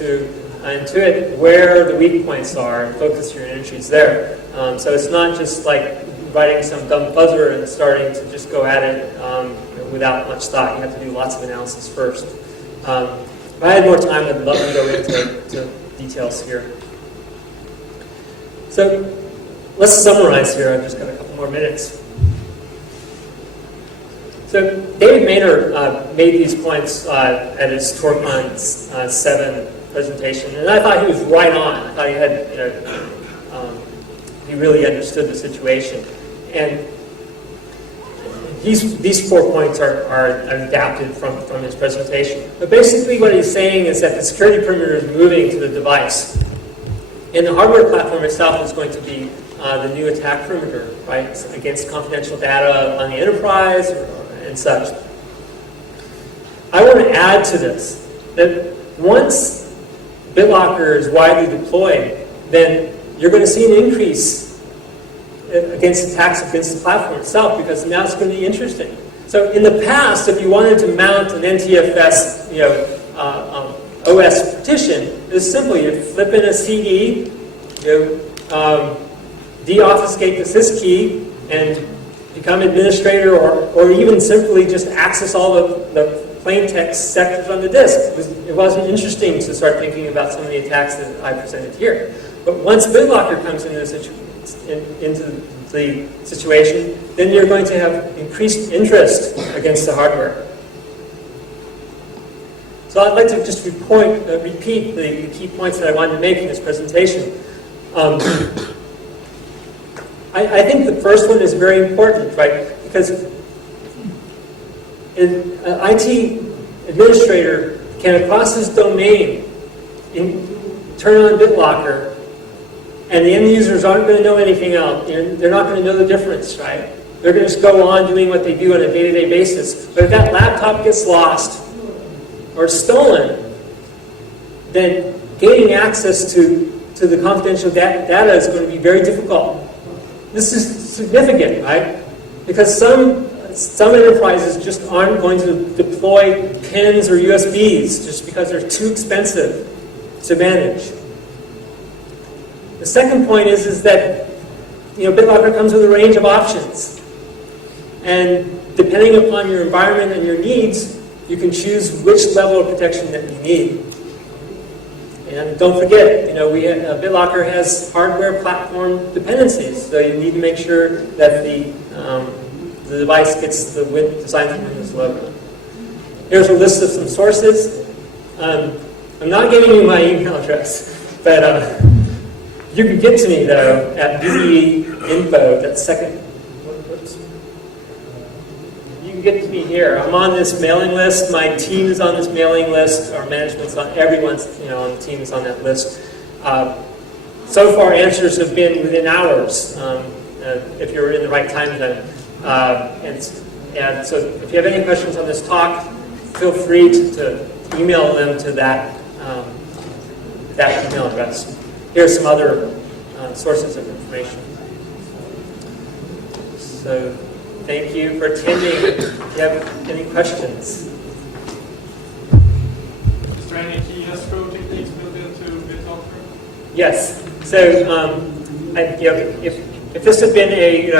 into it where the weak points are and focus your energies there. So it's not just like writing some dumb buzzer and starting to just go at it without much thought. You have to do lots of analysis first. If I had more time, I'd love to go into details here. So let's summarize here. I've just got a couple more minutes. So David Maynard made these points at his TORCON 7 presentation, and I thought he was right on. I thought he had, he really understood the situation. And these 4 points are adapted from his presentation. But basically what he's saying is that the security perimeter is moving to the device. And the hardware platform itself is going to be the new attack perimeter, right, against confidential data on the enterprise and such. I want to add to this that once BitLocker is widely deployed, then you're going to see an increase against attacks against the platform itself, because now it's going to be interesting. So in the past, if you wanted to mount an NTFS, OS partition, it's simply you flip in a CD, deobfuscate the syskey, and become administrator, or even simply just access all the plain text sectors on the disk. It wasn't interesting to start thinking about some of the attacks that I presented here. But once BitLocker comes into the situation, then you're going to have increased interest against the hardware. So I'd like to just repeat the key points that I wanted to make in this presentation. I think the first one is very important, right? Because an IT administrator can, across his domain, turn on BitLocker, and the end users aren't going to know anything else. They're not going to know the difference, right? They're going to just go on doing what they do on a day-to-day basis. But if that laptop gets lost or stolen, then gaining access to the confidential data is going to be very difficult. This is significant, right? Because some enterprises just aren't going to deploy pins or USBs just because they're too expensive to manage. The second point is that BitLocker comes with a range of options, and depending upon your environment and your needs, you can choose which level of protection that you need. And don't forget, BitLocker has hardware platform dependencies, so you need to make sure that the device gets the design for Windows logo. Here's a list of some sources. I'm not giving you my email address, but you can get to me though at BDE-info. That's second. Whoops. You can get to me here. I'm on this mailing list. My team is on this mailing list. Our management's on. Everyone's on the team is on that list. So far, answers have been within hours. If you're in the right time zone. And so, if you have any questions on this talk, feel free to email them to that email address. Here are some other sources of information. So, thank you for attending. Do you have any questions? Is there any key escrow techniques built into BitLocker? Yes. So, if this had been a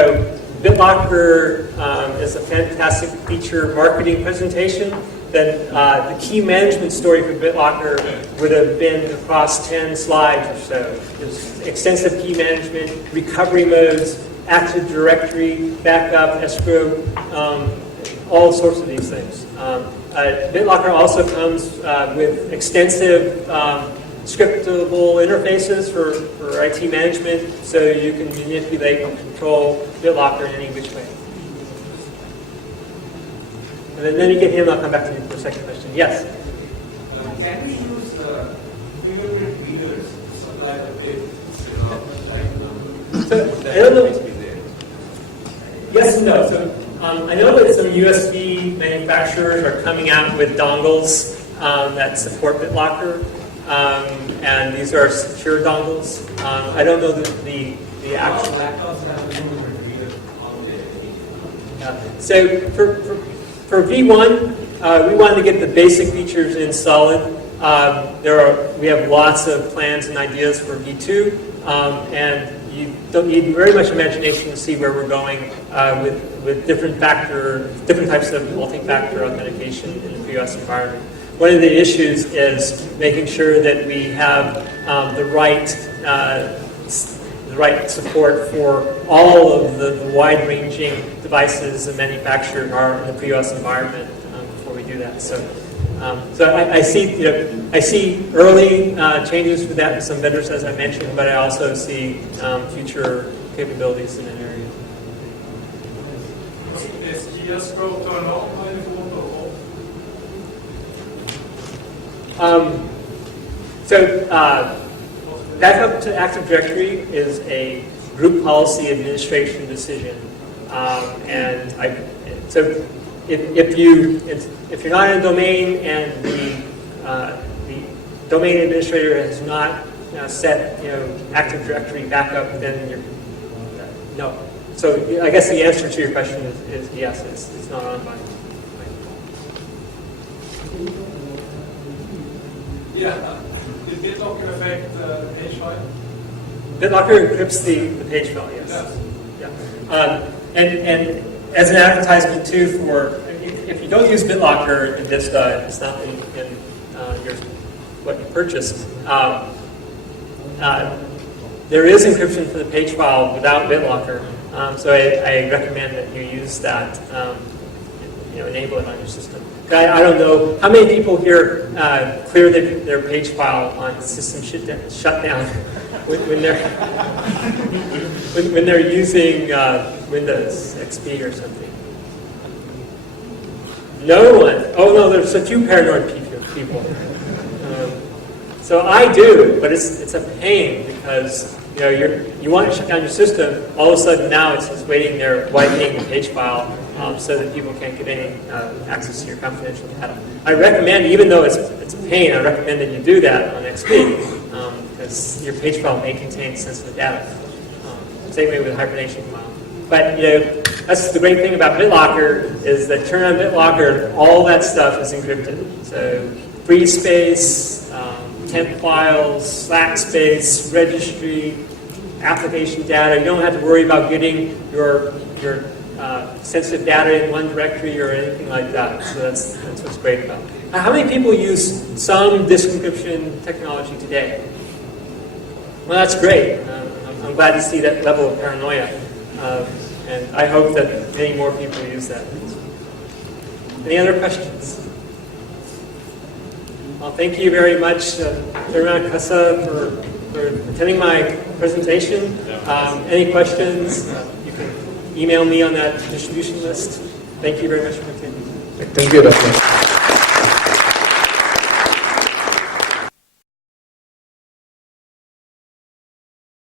BitLocker is a fantastic feature marketing presentation, then the key management story for BitLocker would have been across 10 slides or so. There's extensive key management, recovery modes, Active Directory, backup, escrow, all sorts of these things. BitLocker also comes with extensive scriptable interfaces for IT management, so you can manipulate and control BitLocker in any which way. And then you get him, I'll come back to you for a second question. Yes? Can we use fingerprint readers to supply the bit? So, I don't know. Yes and no. So, I know that some USB manufacturers are coming out with dongles that support BitLocker. And these are secure dongles. I don't know the actual. Laptops have a fingerprint reader on there. So for V1, we wanted to get the basic features in solid. We have lots of plans and ideas for V2, and you don't need very much imagination to see where we're going with different types of multi-factor authentication in the POS environment. One of the issues is making sure that we have the right support for all of the wide-ranging devices that manufactured are in the POS environment before we do that. So I see early changes with that with some vendors, as I mentioned, but I also see future capabilities in that area. Is escrow turned on by default or off? Backup to Active Directory is a group policy administration decision, if you're not in a domain and the domain administrator has not set Active Directory backup, then you're no. So I guess the answer to your question is yes, it's not on by default. Yeah. Did BitLocker affect the page file? BitLocker encrypts the page file, yes. Yeah. And as an advertisement too for, if you don't use BitLocker in Vista, it's not in what you purchased. There is encryption for the page file without BitLocker, so I recommend that you use that. Enable it on your system. I don't know how many people here clear their page file on system shutdown when they're using Windows XP or something. No one. Oh no, there's a few paranoid people. So I do, but it's a pain because you want to shut down your system. All of a sudden now it's just waiting there, wiping the page file. So that people can't get any access to your confidential data. I recommend, even though it's a pain, I recommend that you do that on XP because your page file may contain sensitive data. Same way with hibernation file. But that's the great thing about BitLocker is that turn on BitLocker, all that stuff is encrypted. So free space, temp files, Slack space, registry, application data. You don't have to worry about getting your sensitive data in one directory or anything like that. So that's what's great about it. How many people use some disk encryption technology today? Well, that's great. I'm glad to see that level of paranoia. And I hope that many more people use that. Any other questions? Well, thank you very much, Terima Kasa, for attending my presentation. Any questions? You can email me on that distribution list. Thank you very much for attending. Thank you, Dr.